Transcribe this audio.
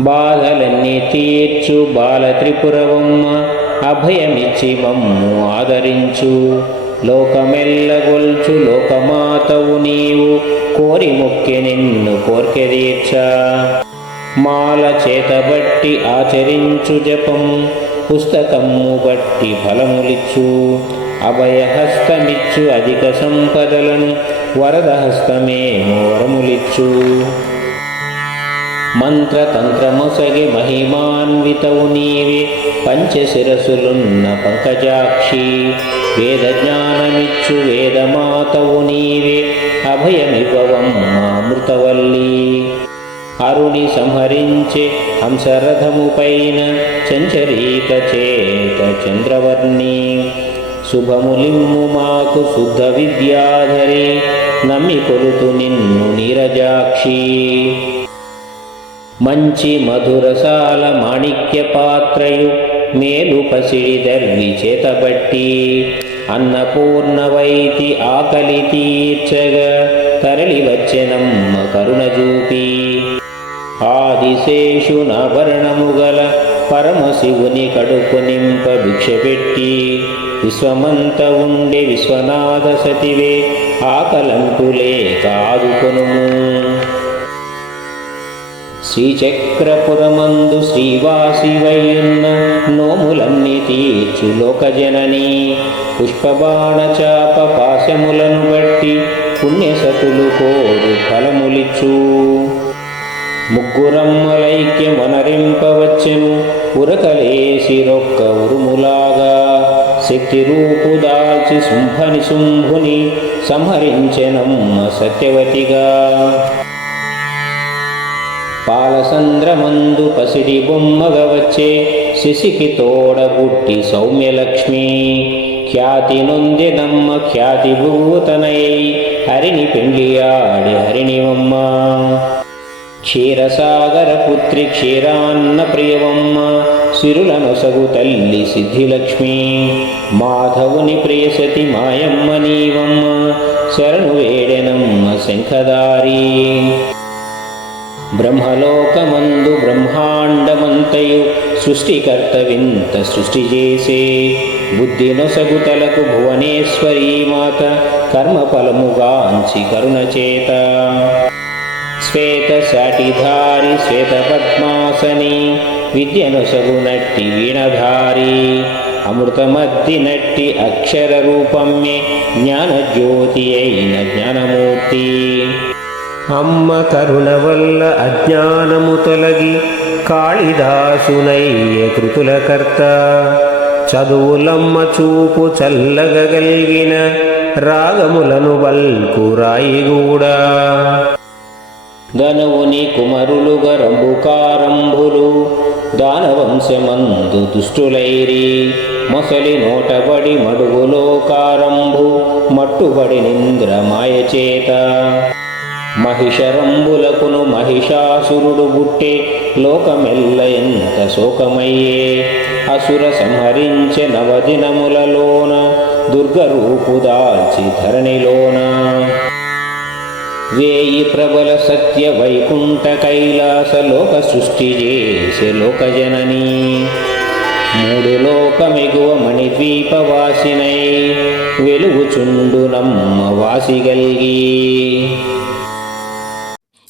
బాధలన్నీ తీర్చు బాల త్రిపురవమ్మ అభయమిచ్చి మమ్ము ఆదరించు లోకమెల్లగొల్చు లోకమాతవు నీవు కోరి మొక్కె నిన్ను కోర్కె తీర్చా. మాల చేతబట్టి ఆచరించు జపం పుస్తకము బట్టి ఫలములిచ్చు. అభయహస్తమిచ్చు అధిక సంపదలను వరదహస్తమేమో వరములిచ్చు. మంత్రతంత్రమొసగి మహిమాన్వితవు నీవే పంచశిరసులున్న పంకజాక్షి. వేద జ్ఞానమిచ్చు వేదమాతవు నీవే అభయమివ్వవమ్మామృతవల్లి అరుణి సంహరించే హంసరథము పైన చంచరీక చేత చంద్రవర్ణి. శుభములిమ్ము మాకు శుద్ధ విద్యాధరి నమ్మి కొలుతు నిన్ను నీరజాక్షి. మంచి మధురసాల మాణిక్య పాత్రయు మేలు పసిడి దర్వి చేతబట్టి అన్నపూర్ణవైతి ఆకలి తీర్చగా తరలి వచ్చెనమ్మ కరుణ చూపి ఆదిశేషునాభరణము గల పరమశివుని కడుపు నింప భిక్ష పెట్టి విశ్వమంత ఉండే విశ్వనాథ సతివే ఆకలంటులే కాదుకొనుము. శ్రీచక్రపురమందు శ్రీవాసివయ్యున్న నోములన్నీ తీర్చు లోకజనని పుష్పబాణచాప పాశములను బట్టి పుణ్యసతులు కోరు ఫలములిచ్చు. ముగ్గురమ్మలైక్యమొనరింపవచ్చెను ఉరకలేసి రొక్క ఉరుములాగా శక్తి రూపు దాల్చి శుంభని శుంభుని సంహరించెనమ్మ సత్యవతిగా. పాలసంద్రమందు పసిడి బొమ్మగ వచ్చే శిశికి తోడబుట్టి సౌమ్యలక్ష్మి. ఖ్యాతి నొందెనమ్మ ఖ్యాతి భూతనై హరిని పెండ్లియాడి హరిణివమ్మ క్షీరసాగర పుత్రి క్షీరాన్న ప్రియవమ్మ సిరులనొసగు తల్లి సిద్ధిలక్ష్మి. మాధవుని ప్రియసతి మాయమ్మ నీవమ్మ శరణు వేడెనమ్మ శంఖదారీ బ్రహ్మలోకమందు బ్రహ్మాండమంతయు సృష్టికర్త వింత సృష్టి చేసే బుద్ధి నొసగుతలకు భువనేశ్వరీ మాత కర్మఫలముగాంచి కరుణచేత. శ్వేత శాటిధారి శ్వేత పద్మాసని విద్య నొసగునట్టి వీణధారి అమృతమద్ది నట్టి అక్షర రూపమ్మే జ్ఞానజ్యోతి అయిన జ్ఞానమూర్తి. అమ్మ కరుణ వల్ల అజ్ఞానము తొలగి కాళిదాసునయ్య కృతులకర్త చదువులమ్మ చూపు చల్లగలిగిన రాగములను బల్కు రాయిగూడా ధనువుని కుమరులుగా రంబుకారంభులు దానవంశమందు దుష్టులైరి. మొసలి నోటబడి మడుగులో కారంభు మట్టుబడి నింద్ర మాయచేత మహిషరంబులకును మహిషాసురుడు బుట్టే లోకమెల్ల ఎంత శోకమయ్యే అసుర సంహరించె నవదినములలోన దుర్గరూపు దాల్చి ధరణిలోన. వేయి ప్రబల సత్య వైకుంఠ కైలాస లోక సృష్టి చేసే లోకజనని. మూడు లోకమిగువ మణిద్వీపవాసినై వెలుగుచుండు నమ్మ వాసిగలిగి